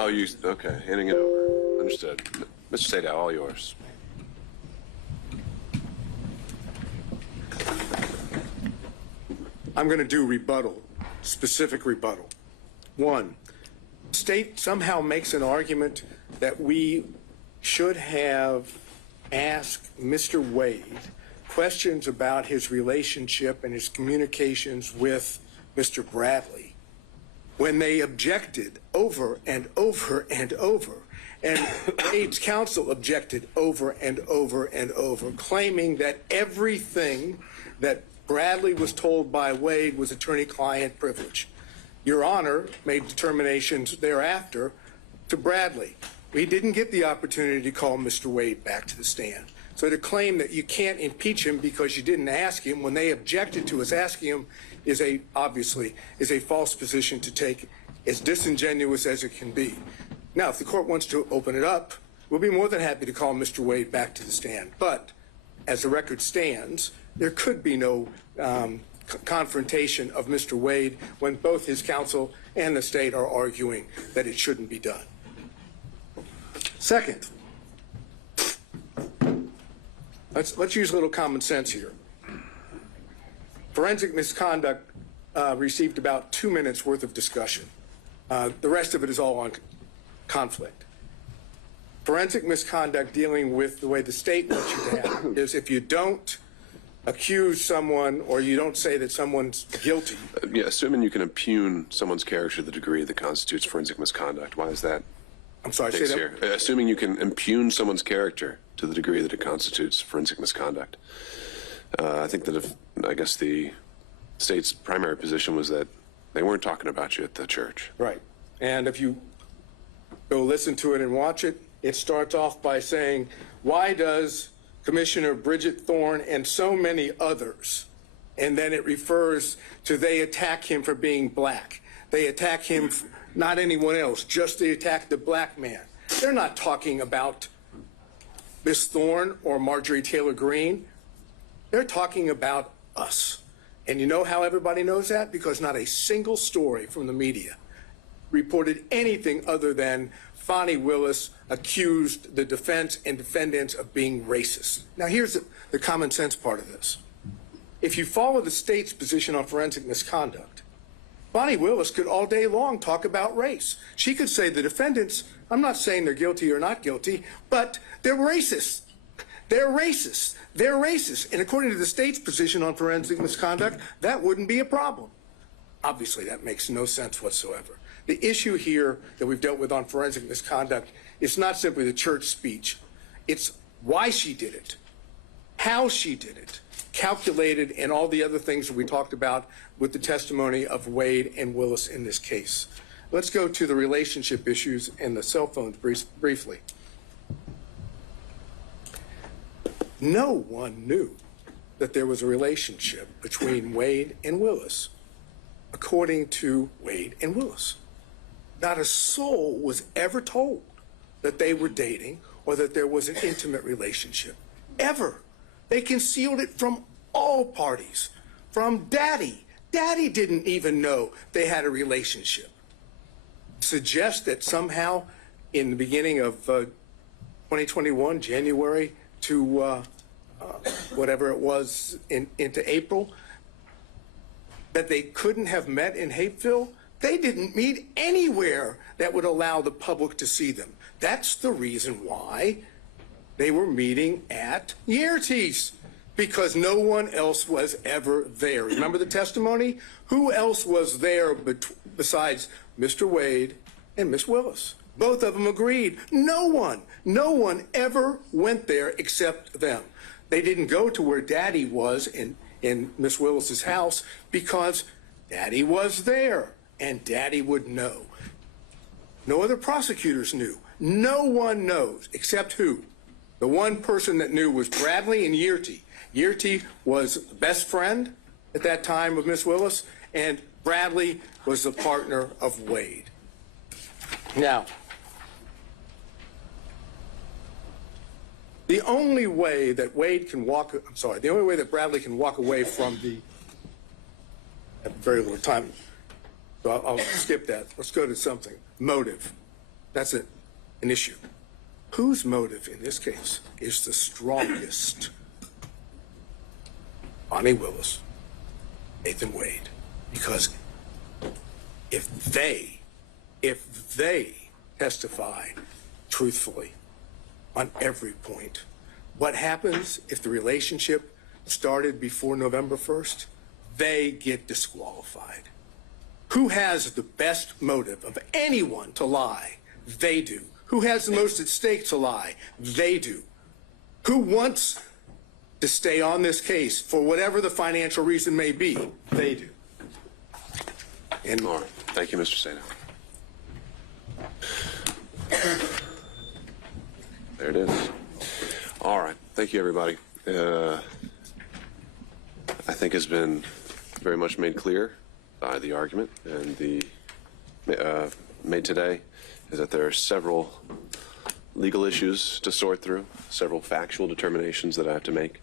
Oh, okay, handing it over. Understood. Mr. Sadow, all yours. I'm going to do rebuttal, specific rebuttal. One, state somehow makes an argument that we should have asked Mr. Wade questions about his relationship and his communications with Mr. Bradley when they objected over and over and over. And Wade's counsel objected over and over and over, claiming that everything that Bradley was told by Wade was attorney-client privilege. Your Honor made determinations thereafter to Bradley. We didn't get the opportunity to call Mr. Wade back to the stand. So to claim that you can't impeach him because you didn't ask him when they objected to us asking him is obviously a false position to take, as disingenuous as it can be. Now, if the court wants to open it up, we'll be more than happy to call Mr. Wade back to the stand. But as the record stands, there could be no confrontation of Mr. Wade when both his counsel and the state are arguing that it shouldn't be done. Second, let's use a little common sense here. Forensic misconduct received about 2 minutes worth of discussion. The rest of it is all on conflict. Forensic misconduct dealing with the way the state wants you to have is if you don't accuse someone or you don't say that someone's guilty. Yeah, assuming you can impugn someone's character to the degree that constitutes forensic misconduct, why is that? I'm sorry, say that. Here? Assuming you can impugn someone's character to the degree that it constitutes forensic misconduct. I think that I guess the state's primary position was that they weren't talking about you at the church. Right. And if you go listen to it and watch it, it starts off by saying, why does Commissioner Bridget Thorne and so many others, and then it refers to they attack him for being black. They attack him, not anyone else, just they attack the black man. They're not talking about Miss Thorne or Marjorie Taylor Greene. They're talking about us. And you know how everybody knows that? Because not a single story from the media reported anything other than Fani Willis accused the defense and defendants of being racist. Now here's the common sense part of this. If you follow the state's position on forensic misconduct, Fani Willis could all day long talk about race. She could say the defendants, I'm not saying they're guilty or not guilty, but they're racist. They're racist. They're racist. And according to the state's position on forensic misconduct, that wouldn't be a problem. Obviously, that makes no sense whatsoever. The issue here that we've dealt with on forensic misconduct is not simply the church speech. It's why she did it, how she did it, calculated, and all the other things that we talked about with the testimony of Wade and Willis in this case. Let's go to the relationship issues and the cell phones briefly. No one knew that there was a relationship between Wade and Willis, according to Wade and Willis. Not a soul was ever told that they were dating or that there was an intimate relationship, ever. They concealed it from all parties, from Daddy. Daddy didn't even know they had a relationship. Suggest that somehow in the beginning of 2021, January to whatever it was into April, that they couldn't have met in Hapeville. They didn't meet anywhere that would allow the public to see them. That's the reason why they were meeting at Yertes, because no one else was ever there. Remember the testimony? Who else was there besides Mr. Wade and Miss Willis? Both of them agreed. No one ever went there except them. They didn't go to where Daddy was in Miss Willis's house because Daddy was there and Daddy would know. No other prosecutors knew. No one knows except who? The one person that knew was Bradley and Yerty. Yerty was the best friend at that time of Miss Willis, and Bradley was the partner of Wade. Now, the only way that the only way that Bradley can walk away from I have very little time, so I'll skip that. Let's go to something. Motive. That's an issue. Whose motive in this case is the strongest? Fani Willis, Nathan Wade. Because if they testify truthfully on every point, what happens if the relationship started before November 1st? They get disqualified. Who has the best motive of anyone to lie? They do. Who has the most at stake to lie? They do. Who wants to stay on this case for whatever the financial reason may be? They do. And All right. Thank you, Mr. Sadow. There it is. All right. Thank you, everybody. I think has been very much made clear by the argument and the made today is that there are several legal issues to sort through, several factual determinations that I have to make.